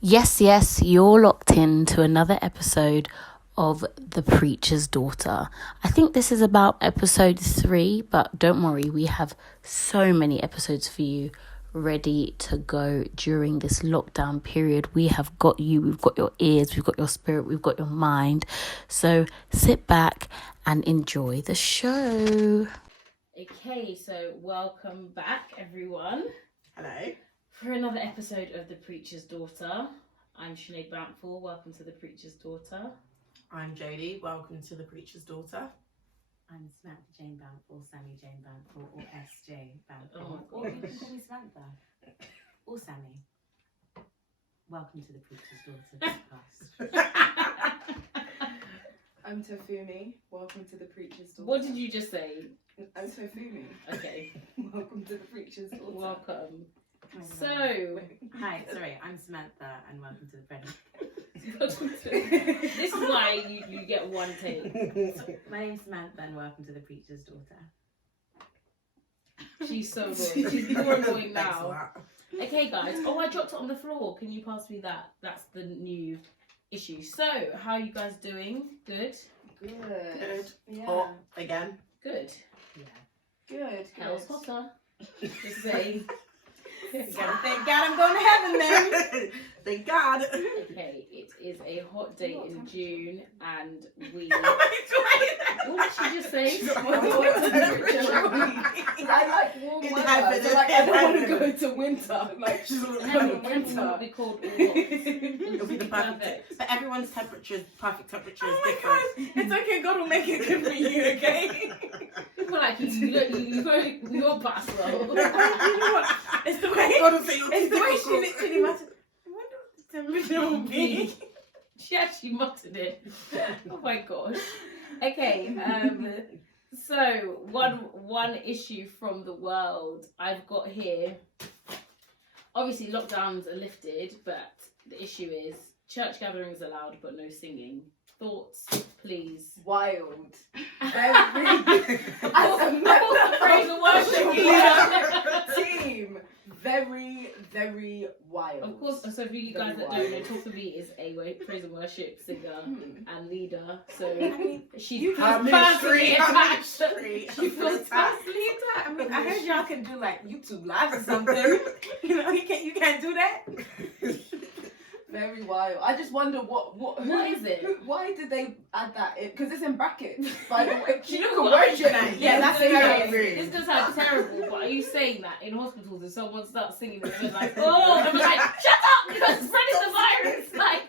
Yes, you're locked in to another episode of The Preacher's Daughter. I think this is about episode 3, but don't worry, we have so many episodes for you ready to go during this lockdown period. We have got you, we've got your ears, we've got your spirit, we've got your mind. So sit back and enjoy the show. Okay, so welcome back, everyone. Hello. For another episode of The Preacher's Daughter. I'm Sinead Bantful. Welcome to The Preacher's Daughter. I'm Jodie. Welcome to The Preacher's Daughter. I'm Samantha Jane Bantful, Sammy Jane Bantful, or SJ Bantful. Oh my Or God. you can call me Samantha. Or Sammy. Welcome to The Preacher's Daughter podcast. I'm Tofumi. Welcome to The Preacher's Daughter. What did you just say? I'm Tofumi. Okay. Welcome to The Preacher's Daughter. Welcome. So, Hi, sorry, I'm Samantha, and welcome to the Predator. this is why you get one take. My name's Samantha, and welcome to The Preacher's Daughter. She's so good. She's more annoying Thanks for now. that. Okay, guys. Oh, I dropped it on the floor. Can you pass me that? That's the new issue. So, how are you guys doing? Good? Good. Yeah. Hot again. Good. Yeah. Good. Hell's hotter. Just saying. Thank God I'm going to heaven then. Thank God. Okay, it is a hot day What in temperature? June, and we. What What did she just say? I like warm It's weather. happening. So like, I don't want to go into winter. Like, She's all Winter about will winter. be called It'll be the perfect. But everyone's perfect temperature is Oh my different. God. It's okay. God will make it good for you, okay? People are like, you're Basel. You know what? It's the way. God will say you're It's too the way she difficult. literally muttered. I wonder what the temperature will be. She actually muttered it. Oh my gosh. Okay, so one issue from the world I've got here. Obviously lockdowns are lifted, but the issue is church gatherings allowed but no singing. Thoughts, please. Wild. As As a member praise and worship of leader. team. Very, very wild. Of course, so for you guys that don't know, Talk to Me is a praise and worship singer and leader. So I mean, she's you Her personally ministry, attached. She feels personally attacked. I mean, I heard y'all can do like YouTube live or something. You know, you can't do that. Very wild. I just wonder what is it? Why did they add that in? Because it's in brackets. By the way, You you know can what? worship that. Yeah, that's very very rude. This does sound terrible, but are you saying that in hospitals if someone starts singing this, they're like, oh, and we're like, shut up, you're spreading the virus. Like,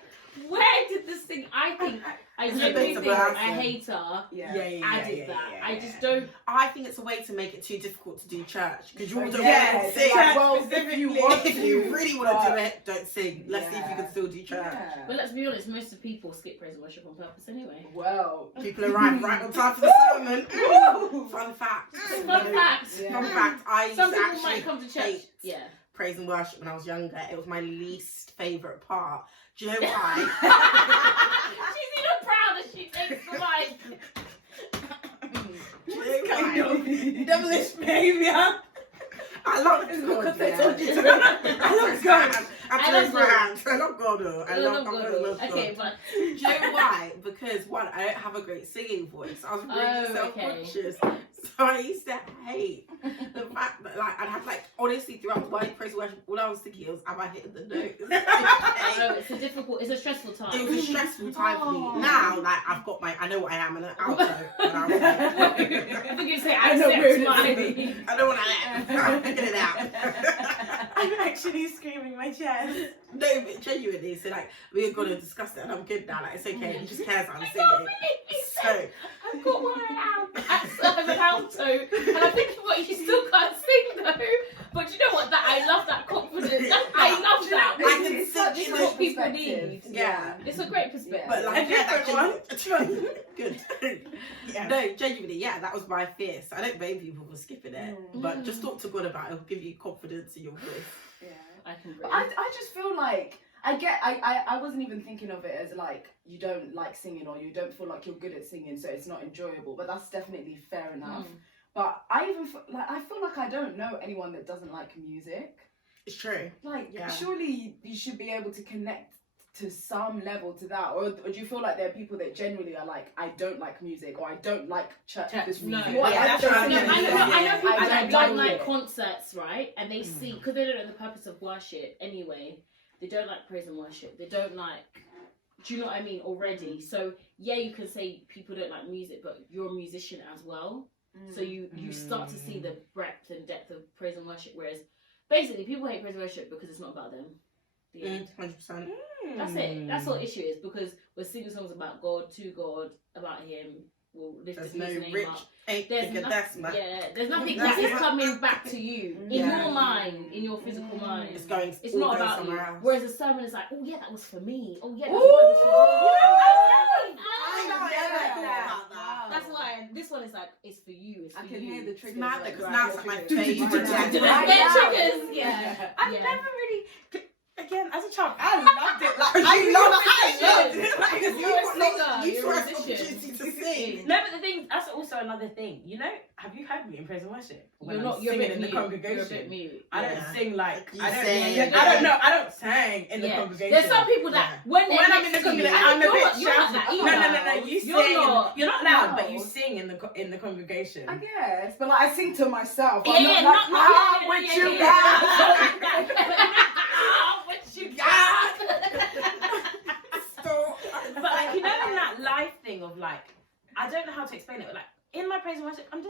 where did this thing? I think I genuinely think a hater Yeah. added that. I just don't. I think it's a way to make it too difficult to do church because you all don't Yeah, want to sing. well, if you want If you to, really want to do it, don't sing. Let's see if you Yeah. can still do church. Yeah. But let's be honest, most of the people skip praise and worship on purpose anyway. Well. People arrive right on time for the sermon. Fun fact. Fun fact. Yeah. Fun fact. I used Some to people actually might come to church. hate Yeah. praise and worship when I was younger. It was my least favourite part. Do you know why? She's even proud that she takes the mic. Do you know why? Devilish behavior. I love It's God. because they yeah. told you to. I love God. I love love God. I love God. I love God. Okay, but Do you know why? Because one, I don't have a great singing voice. I was really self-conscious. So I used to hate the fact that like I'd have like honestly throughout my praise and worship, all I was thinking was, am I hitting the notes? oh, it's a stressful time. It was a stressful time for me. Oh. Now, like I know what I am, an alto. And I'm like, I think you say I know accept where it my. I know what I am. I'm figuring it out. I'm actually screaming my chest. No, but genuinely, so like we're gonna discuss it, and I'm good now. Like it's okay. He just cares that I'm I can't singing. believe you So said I've got what I am. I'm an alto, and I'm thinking, what, you still can't sing though. But you know what? That I love that confidence. I love that. I can It's sing such in a what nice people perspective. need. yeah. It's a great perspective. But like, A yeah, that different good. Yeah. No, genuinely, yeah, that was my fear. So I don't blame people for skipping it, Mm. but just talk to God about it. It'll give you confidence in your voice. Yeah. I can But breathe. I just feel like I wasn't even thinking of it as like you don't like singing or you don't feel like you're good at singing, so it's not enjoyable. But that's definitely fair enough. But I feel like I don't know anyone that doesn't like music. It's true. Like, Yeah. surely you should be able to connect to some level to that, or do you feel like there are people that genuinely are like, I don't like music, or I don't like church this No. music? Yeah, that's right. I know people I that don't don't like it. concerts, right? And they see, because they don't know the purpose of worship anyway, they don't like praise and worship. They don't like, do you know what I mean, already? So, yeah, you can say people don't like music, but you're a musician as well. So you start to see the breadth and depth of praise and worship, whereas basically people hate praise and worship because it's not about them. The end. 100%. That's it. That's what the issue is, because we're singing songs about God, to God, about Him. We'll lift There's His no name rich up. ain't There's bigger that's man. there's nothing that is coming back to you in Yeah. your mind, in your physical mind. It's going. It's all not going about you. somewhere else. Whereas a sermon is like, oh yeah, that was for me. Oh yeah, that Ooh, was for me. I never thought about that. That's why this one is like, it's for you. It's for I can you. hear the It's triggers. mad like, because right, now the it's like my triggers. favourite. Yeah, triggers. Yeah. I've Yeah. never really. Again, as a child, I loved it. Like, You loved I loved it. it. Like, You're a singer. You You're a first musician. opportunity to sing. No, but the thing, that's also another thing. You know, have you heard me in praise and worship? When You're I'm not. You're a singing bit in the mute. You're a congregation. bit mute. I don't Yeah. sing like You I don't. sing. I don't sing in the Yeah. congregation. There's some people that when When I'm in the congregation, I'm a bit you're not shouty. that No, either. You You're sing. not. You're not loud, but No. you sing in the congregation. I guess, but like I sing to myself. Yeah, I'm yeah, not like, not what yeah, you yeah, got? What you got? But like, you know, in that life thing of like, I don't know how to explain it. But like in my praise and worship, I'm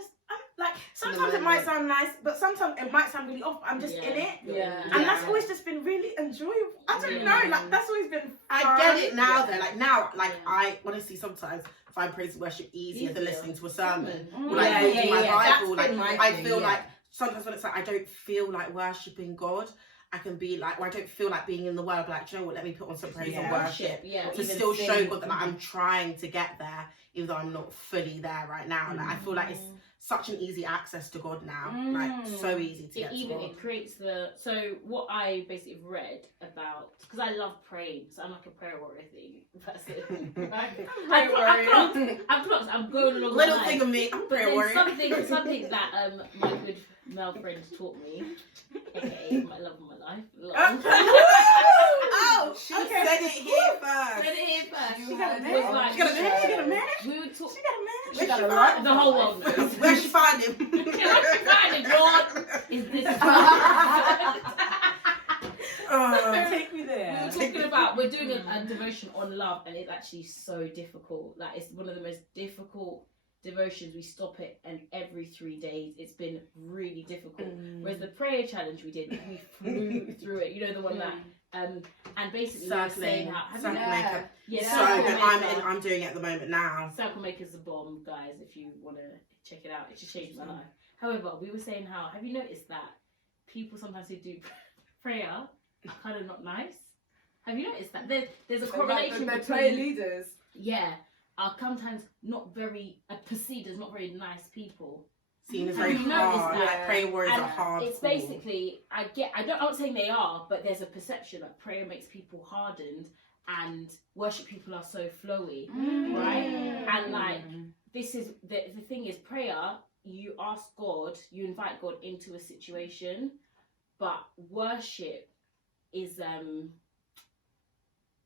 like, sometimes it might sound nice, but sometimes it might sound really off. I'm just in it. Yeah. And that's always just been really enjoyable. I don't know, like that's always been I fun. get it now though. Like now, like Yeah. I honestly sometimes find praise and worship easier than listening to a sermon. Mm. Or like Yeah, reading yeah, my yeah. Bible. That's Like been my I thing, feel yeah. like sometimes when it's like I don't feel like worshipping God, I can be like, or I don't feel like being in the word. Like, do you know what? Let me put on some praise and Yeah. worship Yeah. to even still show sing. God that like, I'm trying to get there, even though I'm not fully there right now. Like I feel like it's such an easy access to God now. Like so easy to get to God. It creates the so what I basically read about, because I love praying, so I'm like a prayer warrior thing person. I'm close. I'm going along Little the thing line. of me, I'm a But prayer then warrior. something that my good male friend taught me, aka my love of my life. Oh, she said it here first. Said it here first. She got a man. Was like, She got a man. She got a man. We would talk. She got a man. She got a lot. The whole world knows. Where she find him? Where she find him, Lord? Is this? Take me We there. were talking about, we're doing a devotion on love, and it's actually so difficult. Like, it's one of the most difficult devotions. We stop it, and every 3 days it's been really difficult. Whereas the prayer challenge we did, we flew through it. You know, the one that and basically we were saying how Circle maker. yeah, So circle good. maker. I'm doing it at the moment now. Circle Maker's a bomb, guys, if you want to check it out. It just changed my life. However, we were saying how, have you noticed that people sometimes who do prayer are kind of not nice? Have you noticed that? There's a correlation Like the between... prayer leaders. Yeah, are sometimes not very, perceived as not very nice people. Seen as Have very you noticed hard. that? Like prayer warriors And are hard. it's basically, I'm not saying they are, but there's a perception that prayer makes people hardened and worship people are so flowy, right? And like, this is, the thing is, prayer, you ask God, you invite God into a situation, but worship is,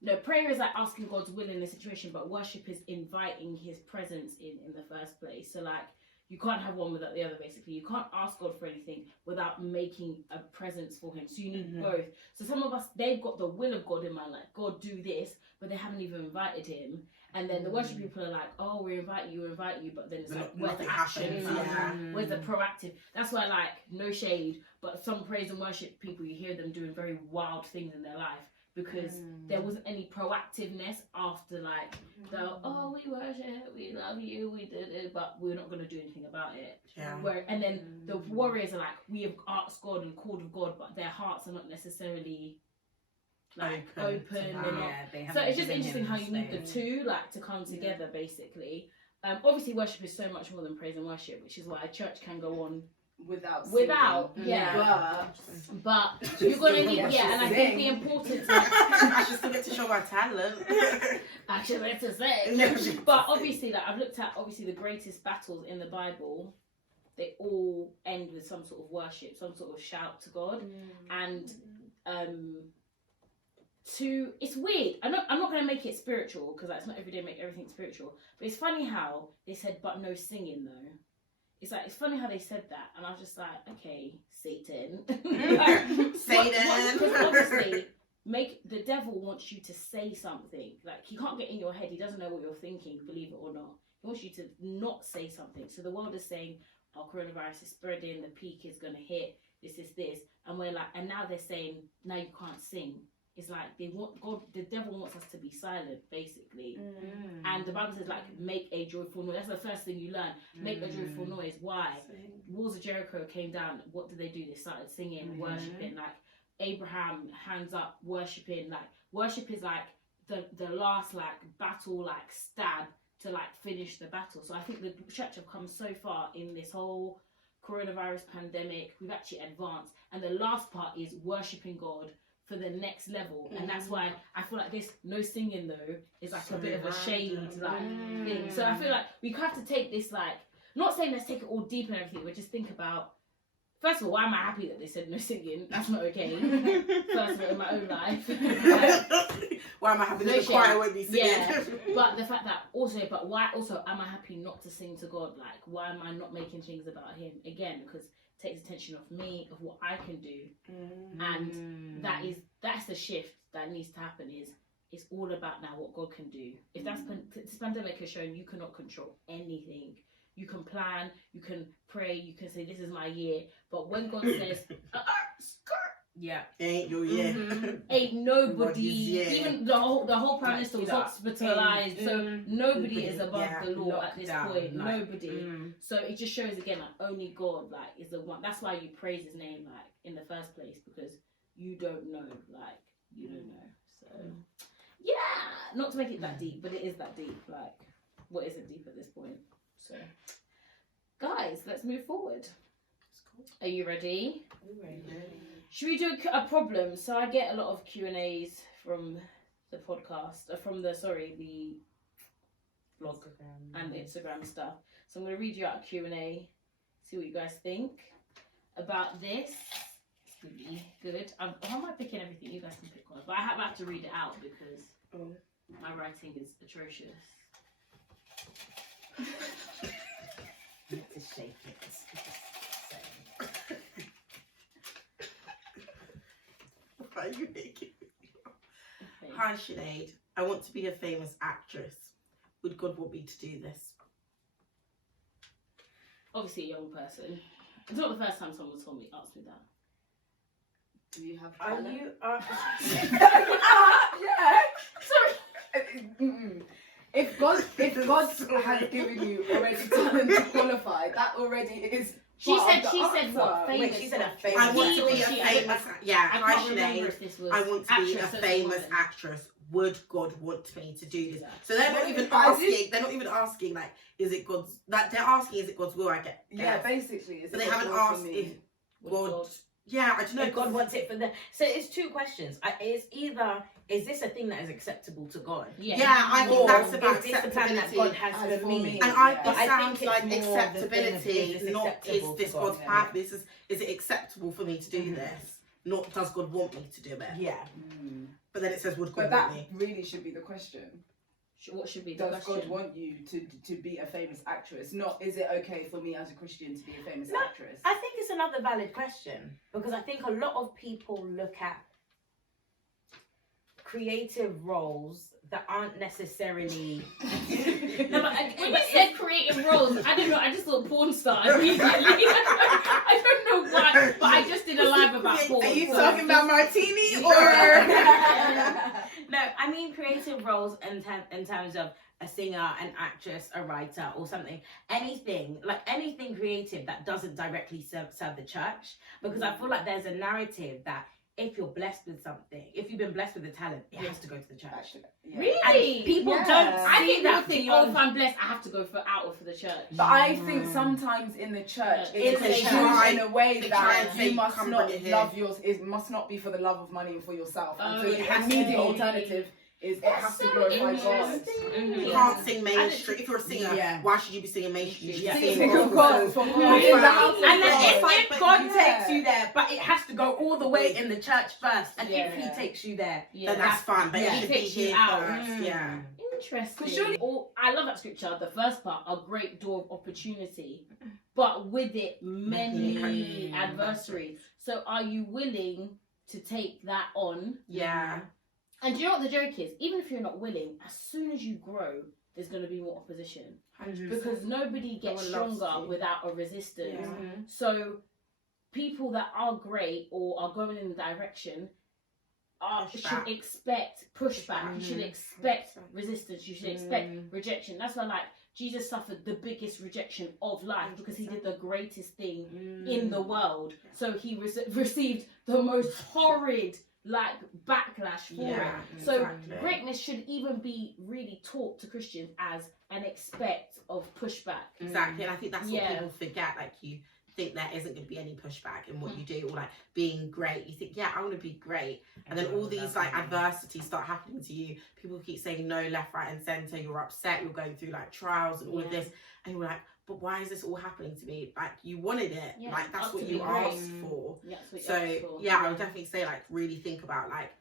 no, prayer is like asking God's will in a situation, but worship is inviting his presence in the first place. So like, you can't have one without the other, basically. You can't ask God for anything without making a presence for him. So you need both. So some of us, they've got the will of God in mind, like, God, do this, but they haven't even invited him. And then the worship people are like, oh, we invite you, but then it's like, where's the action? happens, yeah. Where's the proactive? That's why, like, no shade, but some praise and worship people, you hear them doing very wild things in their life because there wasn't any proactiveness after, like, oh, we worship, we love you, we did it, but we're not going to do anything about it. Yeah. And then the warriors are like, we have asked God and called of God, but their hearts are not necessarily like open and so it's just interesting how you need the two like to come together basically. Obviously worship is so much more than praise and worship, which is why a church can go on without but you're gonna need and I think the importance I should still get to show my talent. actually meant to say but obviously like I've looked at obviously the greatest battles in the Bible they all end with some sort of worship, some sort of shout to God. And it's weird. I'm not going to make it spiritual, because it's not every day make everything spiritual. But it's funny how they said, but no singing though. It's funny how they said that, and I was just like, okay, Satan. Satan. Because obviously, the devil wants you to say something. Like, he can't get in your head. He doesn't know what you're thinking, believe it or not. He wants you to not say something. So the world is saying, oh, coronavirus is spreading, the peak is going to hit, this is this. And we're like, and now they're saying, now you can't sing. It's like the devil wants us to be silent, basically. And the Bible says, like, make a joyful noise. That's the first thing you learn. Make a joyful noise. Why? Walls of Jericho came down. What did they do? They started singing, worshipping. Like, Abraham, hands up, worshipping. Like, worship is like the last, like, battle, like, stab to, like, finish the battle. So I think the church have come so far in this whole coronavirus pandemic. We've actually advanced. And the last part is worshipping God for the next level. And that's why I feel like this no singing though is like a bit of a shade like thing. So I feel like we have to take this, like, not saying let's take it all deep and everything, but just think about, first of all, why am I happy that they said no singing? That's not okay. First of all, in my own life. Why am I happy that the choir won't be singing? Yeah, but the fact that but why also am I happy not to sing to God? Like, why am I not making things about him? Again, because takes attention off me, of what I can do, and that's the shift that needs to happen. It's all about now what God can do. If this pandemic has shown you cannot control anything. You can plan, you can pray, you can say this is my year, but when God says ain't your year, ain't nobody, even the whole prime minister was hospitalized, so nobody is above the law at this point. Nobody. So it just shows again, like, only God, like, is the one. That's why you praise his name, like, in the first place, because you don't know, like, you don't know. So yeah, not to make it that deep, but it is that deep. Like, what isn't deep at this point? So guys, let's move forward. Are you ready? Should we do a problem? So I get a lot of Q&As from the podcast, from the blog and Instagram stuff. So I'm going to read you out a Q&A, see what you guys think about this. It's going to be good. How am I picking everything? You guys can pick one. But I have to read it out because my writing is atrocious. You have to shake it. Why are you making me? Hi Sinead, I want to be a famous actress. Would God want me to do this? Obviously a young person. It's not the first time someone's asked me that. Do you have Are talent? you? Yeah. Sorry. If God has given you already talent to qualify, that already is. She said what? Famous. Wait, she said a famous. I want to be a famous. Yeah, I hi can't remember Sinead. if this was I want to be a actress, so famous it's actress. Would God want me to do this? Yeah. So they're not even asking. They're not even asking, like, is it God's? Like, they're asking, is it God's will? I get. Yeah, basically. But they haven't asked if God. Yeah, I don't know. If God wants it for them. So it's two questions. It's either, is this a thing that is acceptable to God? Yeah, I think that's about is this the plan that God has for me? And I sounds think like it's more acceptability, the thing of, not is acceptable this to God's God, path? Is it acceptable for me to do this? Not does God want me to do it? Yeah. But then it says, would God But that want me? really should be the question. What should be the Does question? God want you to be a famous actress? Not, is it okay for me as a Christian to be a famous actress? I think it's another valid question, because I think a lot of people look at creative roles that aren't necessarily. No, but when you said creative roles, I don't know. I just thought porn star immediately. I don't know why, but I just did a live about porn. Are you so talking about martini or? No, I mean creative roles in terms of a singer, an actress, a writer, or something. Anything creative that doesn't directly serve the church. Because I feel like there's a narrative that if you're blessed with something, if you've been blessed with a talent, it has to go to the church. Yeah. Really? And people don't I see think that people think, beyond. If I'm blessed, I have to go out of for the church. But I think sometimes in the church, it's They used try- in a way they try and that say, you must "Come not bring it here." love yours. It must not be for the love of money and for yourself. And so it the has to immediate be- alternative is it has to glorify God. You can't sing mainstream. If you're a singer, why should you be singing mainstream? You should be singing God. And then if God takes you there, but it has to go all the way in the church first. And if he takes you there, then that's fine. But it should be here first. Yeah. Interesting. Surely, I love that scripture. The first part, a great door of opportunity, but with it many adversaries. So are you willing to take that on? Yeah. And do you know what the joke is? Even if you're not willing, as soon as you grow, there's going to be more opposition. 100%. Because nobody gets stronger without a resistance. Yeah. So people that are great or are going in the direction should expect pushback. You should expect resistance. You should expect rejection. That's why, like, Jesus suffered the biggest rejection of life because he did the greatest thing in the world. So he received the most horrid, like, backlash for it. So greatness should even be really taught to Christians as an expect of pushback. Exactly, and I think that's what people forget. Like, you think there isn't going to be any pushback in what you do, or like being great. You think, yeah, I want to be great, and then all these like adversities start happening to you. People keep saying no, left, right, and center. You're upset. You're going through like trials and all of this, and you're like, but why is this all happening to me? Like, you wanted it. Like, that's what you asked for. So I would definitely say, like, really think about like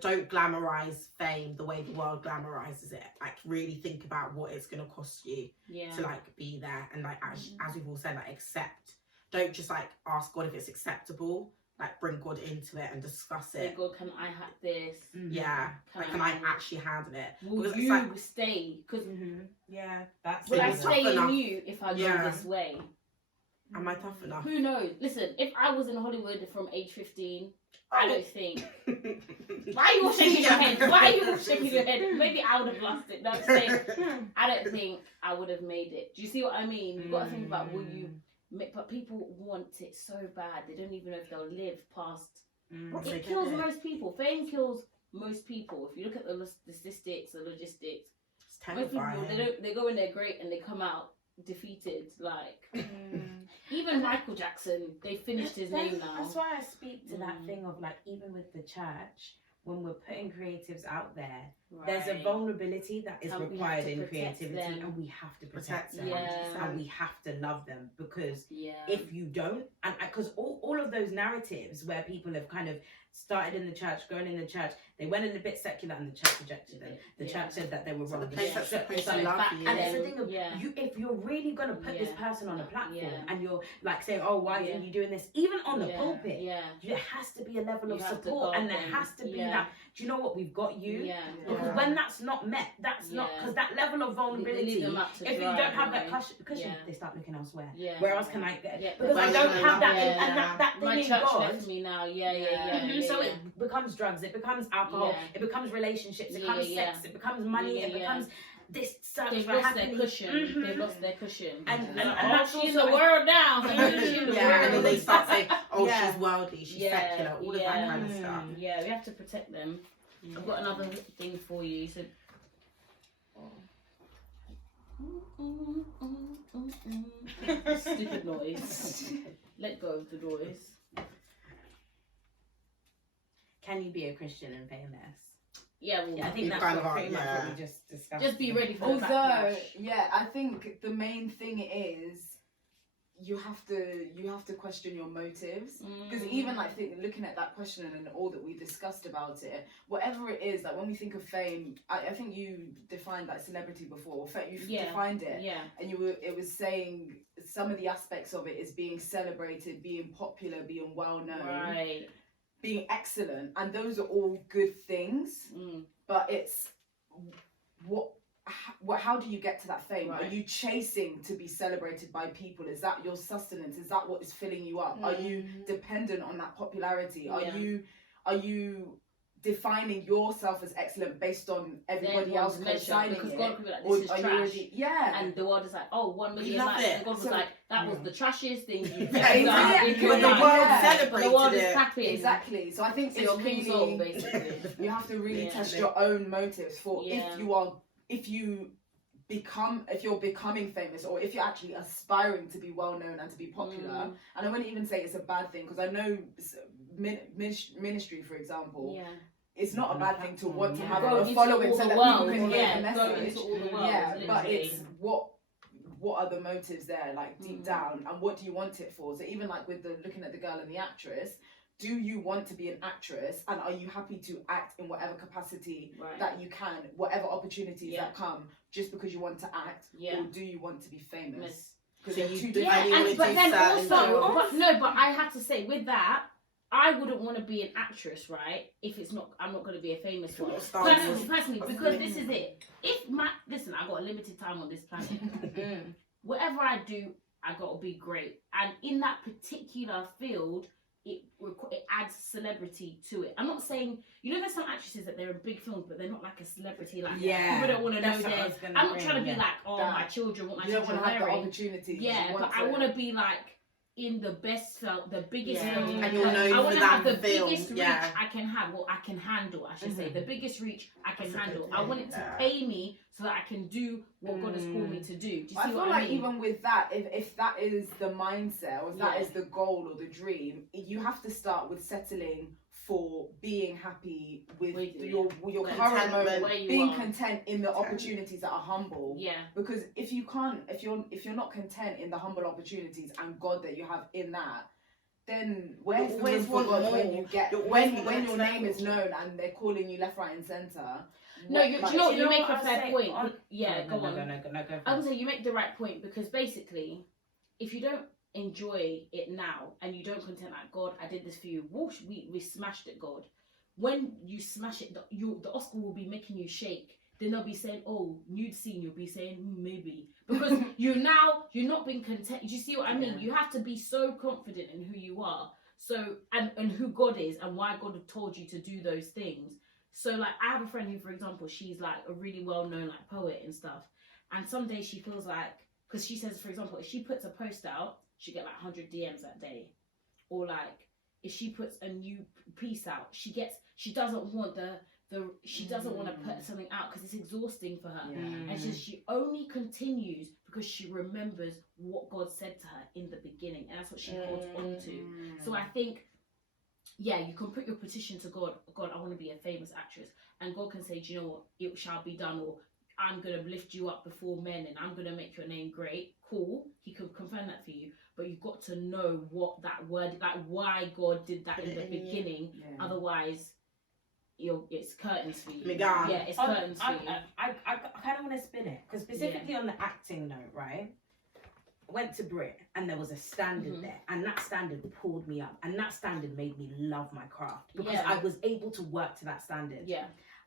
don't glamorize fame the way the world glamorizes it. Like, really think about what it's going to cost you to like be there, and like as we've all said, like, accept. Don't just like ask God if it's acceptable. Like, bring God into it and discuss it. Say, God, can I have this? Yeah, can I actually handle it? Will because you it's like, stay? Because that's will I tough stay enough. in you if I go this way? Am I tough enough? Who knows? Listen, if I was in Hollywood from age 15, I don't think. Why are you all shaking your head? Why are you all shaking your head? Maybe I would have lost it. No, I'm saying, I don't think I would have made it. Do you see what I mean? You've got to think about will you. But people want it so bad. They don't even know if they'll live past. It kills most people. Fame kills most people. If you look at the statistics, the logistics, it's terrifying. Most people, they go in there great and they come out defeated. Like even Michael Jackson, they finished his name now. That's why I speak to that thing of like, even with the church, when we're putting creatives out there, there's a vulnerability that is required in creativity, and we have to protect them, and we have to love them, because if you don't, and because all of those narratives where people have kind of started in the church, grown in the church, they went in a bit secular and the church rejected them. The church said that they were wrong. And it's the thing of if you're really gonna put this person on a platform and you're like saying, oh, why are you doing this? Even on the pulpit, there has to be a level of support, and there has to be that. Do you know what? We've got you. Because when that's not met, that's not, because that level of vulnerability. If you don't have that cushion, they start looking elsewhere. Where else can I get? Because I don't have that, and that thing in God. Left me now. So it becomes drugs, it becomes alcohol, it becomes relationships, it becomes sex, it becomes money, it becomes this search They've for lost happiness. their cushion. They've lost their cushion. And that's she's also the world now. And then they start saying, oh, she's worldly, she's secular, all of that kind of stuff. Yeah, we have to protect them. I've got another thing for you. So, stupid noise. Let go of the noise. Can you be a Christian and famous? Yeah, well, I think that's kind of pretty much what we just discussed. Just be ready for the Although, backlash. I think the main thing is you have to question your motives, because even like looking at that question and all that we discussed about it, whatever it is, like when we think of fame, I think you defined like celebrity before. You defined it, and it was saying some of the aspects of it is being celebrated, being popular, being well known, being excellent, and those are all good things. But it's how do you get to that fame? Are you chasing to be celebrated by people? Is that your sustenance? Is that what is filling you up? Are you dependent on that popularity? Are you defining yourself as excellent based on everybody else co-signing it? Because God could be like, this is trash. And the world is like, oh, 1 million likes. And God was like, that was the trashiest thing you've But done. the world celebrated the world is it. clapping. Exactly. So I think So your king's soul, basically. you have to really test your own motives for if you're becoming famous, or if you're actually aspiring to be well known and to be popular. And I wouldn't even say it's a bad thing, because I know ministry, for example, it's not a bad thing to want to have Go a into following all so the that world. people can hear Yeah, the go message. into all the world, Yeah, but literally. it's what are the motives there, like deep down, and what do you want it for? So even like with the looking at the girl and the actress, do you want to be an actress, and are you happy to act in whatever capacity that you can, whatever opportunities that come, just because you want to act, or do you want to be famous? Because they're two different. But then also, but I have to say with that, I wouldn't want to be an actress, right? If it's not, I'm not going to be a famous one. Personally, because this is it. Listen, I got a limited time on this planet. Whatever I do, I got to be great. And in that particular field, it adds celebrity to it. I'm not saying, there's some actresses that they're in big films, but they're not like a celebrity. Like, people don't want to know theirs. I'm not trying to be like, my children, what my children don't want to have the opportunities. Yeah, but I want to be like, in the best film, the biggest film, and you'll know I want to have the film. biggest reach I can have, I can handle, I should say, the biggest reach I can handle. I want it to pay me so that I can do what God has called me to do. Do you see I feel what like I mean? even with that, if that is the mindset, or if that is the goal or the dream, you have to start with settling for being happy with your current moment, being content in the opportunities that are humble. Yeah. Because if you're not content in the humble opportunities and God that you have in that, then where's the room for God when you get when your name is known and they're calling you left, right, and centre? No, you make a fair point. Go on. I would say you make the right point, because basically, if you don't enjoy it now and you don't content like, God, I did this for you, whoosh, we smashed it, God. When you smash it, the Oscar will be making you shake. Then they'll be saying, oh, nude scene. You'll be saying, maybe, because you're not being content. You see what I mean? You have to be so confident in who you are, so and who God is and why God told you to do those things. So like, I have a friend who, for example, she's like a really well-known like poet and stuff, and some days she feels like, because she says, for example, if she puts a post out, she get like 100 DMs that day, or like if she puts a new piece out, she doesn't want she doesn't want to put something out because it's exhausting for her, and she only continues because she remembers what God said to her in the beginning, and that's what she holds on to. So I think, you can put your petition to God. God, I want to be a famous actress, and God can say, do you know what, it shall be done, or I'm going to lift you up before men and I'm going to make your name great. Cool, he could confirm that for you, but you've got to know what that word, like why God did that in the beginning. Otherwise, it's curtains for you. It's curtains for you. I kind of want to spin it, because specifically on the acting note, right? I went to Brit and there was a standard there, and that standard pulled me up, and that standard made me love my craft, because I was able to work to that standard.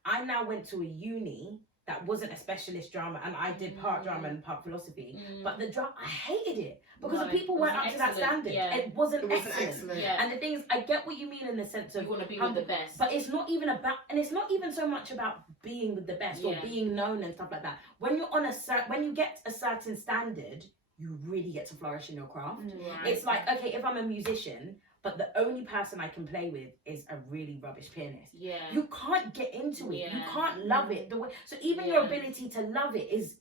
I now went to a uni that wasn't a specialist drama, and I did part drama and part philosophy, but the drama, I hated it because the people weren't up to that standard. It wasn't excellent. And the thing is, I get what you mean in the sense of you want to be with the best, but it's not even about, and it's not even so much about being with the best or being known and stuff like that. When you're on when you get a certain standard, you really get to flourish in your craft. It's like, okay, if I'm a musician, but the only person I can play with is a really rubbish pianist. You can't get into it. You can't love it the way. So even your ability to love it is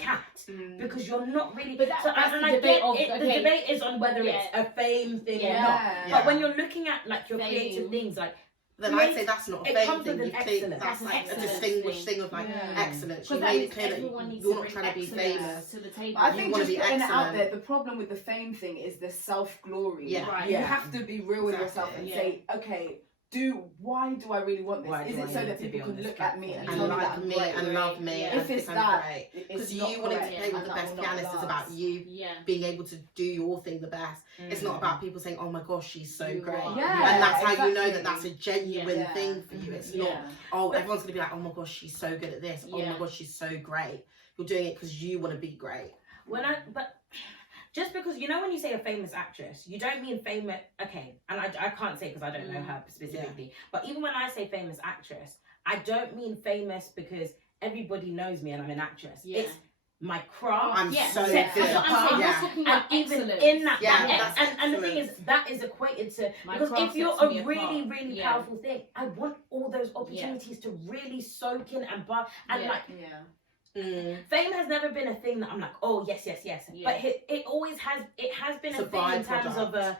capped, because you're not really. But that's the debate. The debate is on whether it's a fame thing or not. But when you're looking at like your creative things, like, then I'd say that's not a fame thing. You think that's like a distinguished thing of like excellence. You made it clear that you're not trying to be famous. To the table. I think just putting it out there, the problem with the fame thing is the self-glory. You have to be real with yourself and say, okay, why do I really want this? Is it so that people can look at me and tell me that I'm great and love me? If it's that, because you wanting to play with the best pianist is about you being able to do your thing the best. It's not about people saying, oh my gosh, she's so great. And that's how you know that that's a genuine thing for you. It's not, oh, everyone's going to be like, oh my gosh, she's so good at this. Oh my gosh, she's so great. You're doing it because you want to be great. Just because, when you say a famous actress, you don't mean famous, okay, and I can't say because I don't know her specifically, but even when I say famous actress, I don't mean famous because everybody knows me and I'm an actress. It's my craft. I'm so good. That's what I'm saying. And even in that, and the thing is, that is equated to, because if you're a really, really powerful thing, I want all those opportunities to really soak in and fame has never been a thing that I'm like, oh yes, but it always has. It has been a thing in terms of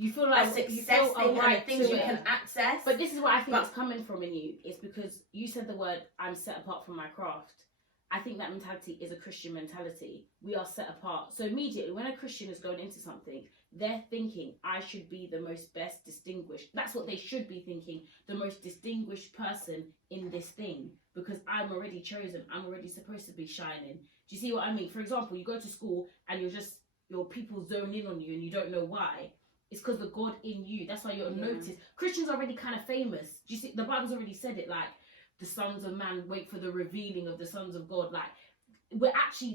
You feel a like success you feel thing and the alright things to you it. can access. But this is what I think But- is coming from in you. It's because you said the word, I'm set apart from my craft. I think that mentality is a Christian mentality. We are set apart. So immediately when a Christian is going into something, they're thinking, I should be the most best distinguished. That's what they should be thinking, the most distinguished person in this thing. Because I'm already chosen. I'm already supposed to be shining. Do you see what I mean? For example, you go to school and your people zone in on you and you don't know why. It's because the God in you. That's why you're noticed. Christians are already kind of famous. Do you see? The Bible's already said it, like, the sons of man wait for the revealing of the sons of God. Like,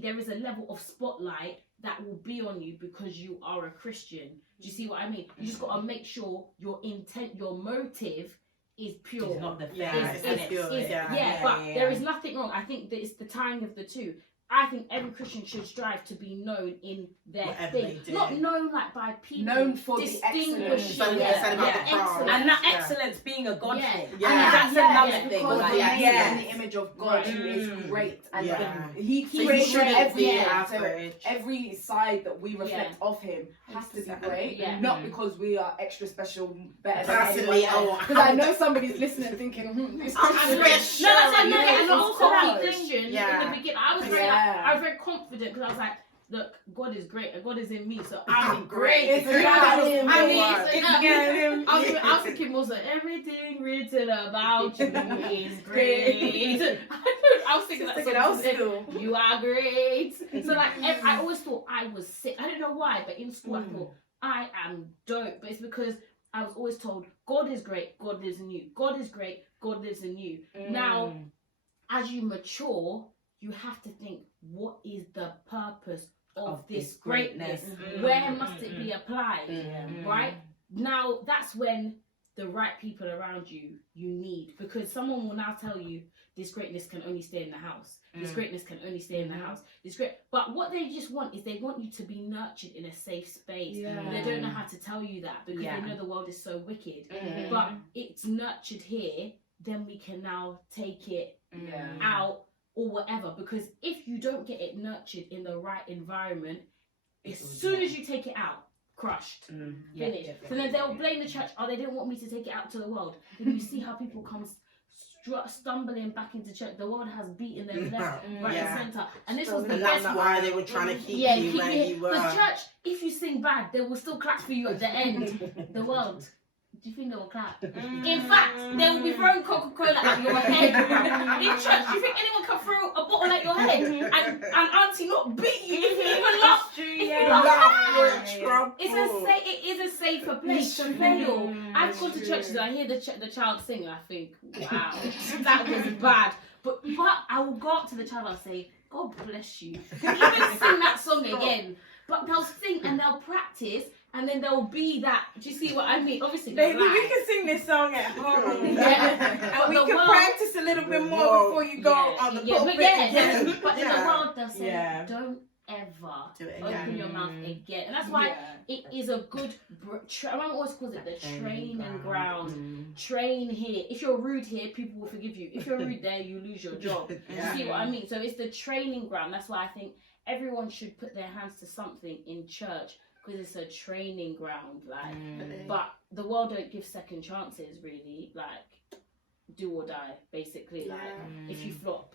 there is a level of spotlight that will be on you because you are a Christian. Do you see what I mean? You just got to make sure your intent, your motive is pure. It's not the face. There is nothing wrong. I think that it's the tying of the two. I think every Christian should strive to be known in their Whatever thing, they do. not known like by people, Known for the distinguished. excellence. Something said about the craft. And that Yeah. excellence being a God Yeah. thing. Yeah. And that's another thing. Because Like, we're made yeah. in the image of God, Right. who is great, and Yeah. He So you created shouldn't every be so average. every side that we reflect of Him has to be 100%. great, Yeah. not because we are extra special, better than Personally, anyone else. Because I know somebody's listening thinking, this I'm Christian special. No, that's what I meant. Yeah, And of also be course. Christian Yeah. in the beginning. I was very, Yeah. I was very confident because I was like, look, God is great and God is in me, so I'm Great. great. It's about Him. I mean, It's it's about Him. I was thinking more so everything written about you is great. I was thinking that you are great. So like I always thought I was sick. I don't know why, but in school I thought I am dope. But it's because I was always told God is great, God lives in you. God is great, God lives in you. Now, as you mature, you have to think, what is the purpose of this greatness? Where must it be applied? Right? Now, that's when the right people around you need, because someone will now tell you this greatness can only stay in the house. This greatness can only stay in the house. But what they just want is they want you to be nurtured in a safe space. But they don't know how to tell you that because they know the world is so wicked. But it's nurtured here, then we can now take it out or whatever. Because if you don't get it nurtured in the right environment, as soon as you take it out, crushed, finished. So then they'll blame the church. Oh, they didn't want me to take it out to the world. Then you see how people come stumbling back into church. The world has beaten them left, right, and centre. And this was the And best that's why they were trying to keep you where you were. Because church, if you sing bad, they will still clap for you at the end. The world. Do you think they will clap? In fact, they will be throwing Coca-Cola at your head. In church, do you think anyone can throw a bottle at your head and auntie not beat you if you even laugh? It is a safer place to fail. I've gone to churches and I hear the child sing and I think, wow, that was bad. But I will go up to the child and say, God bless you. Even sing that song again. But they'll sing and they'll practice. And then there'll be that. Do you see what I mean? Obviously, Baby, we can sing this song at home. And we can practice a little bit more before you go on the pulpit again. But in the world, they'll say, don't ever open your mouth again. And that's why it is a good, my mum always calls it the training ground. Train here. If you're rude here, people will forgive you. If you're rude there, you lose your job. You see what I mean? So it's the training ground. That's why I think everyone should put their hands to something in church. Because it's a training ground, like, but the world don't give second chances, really, like, do or die, basically, like, if you flop,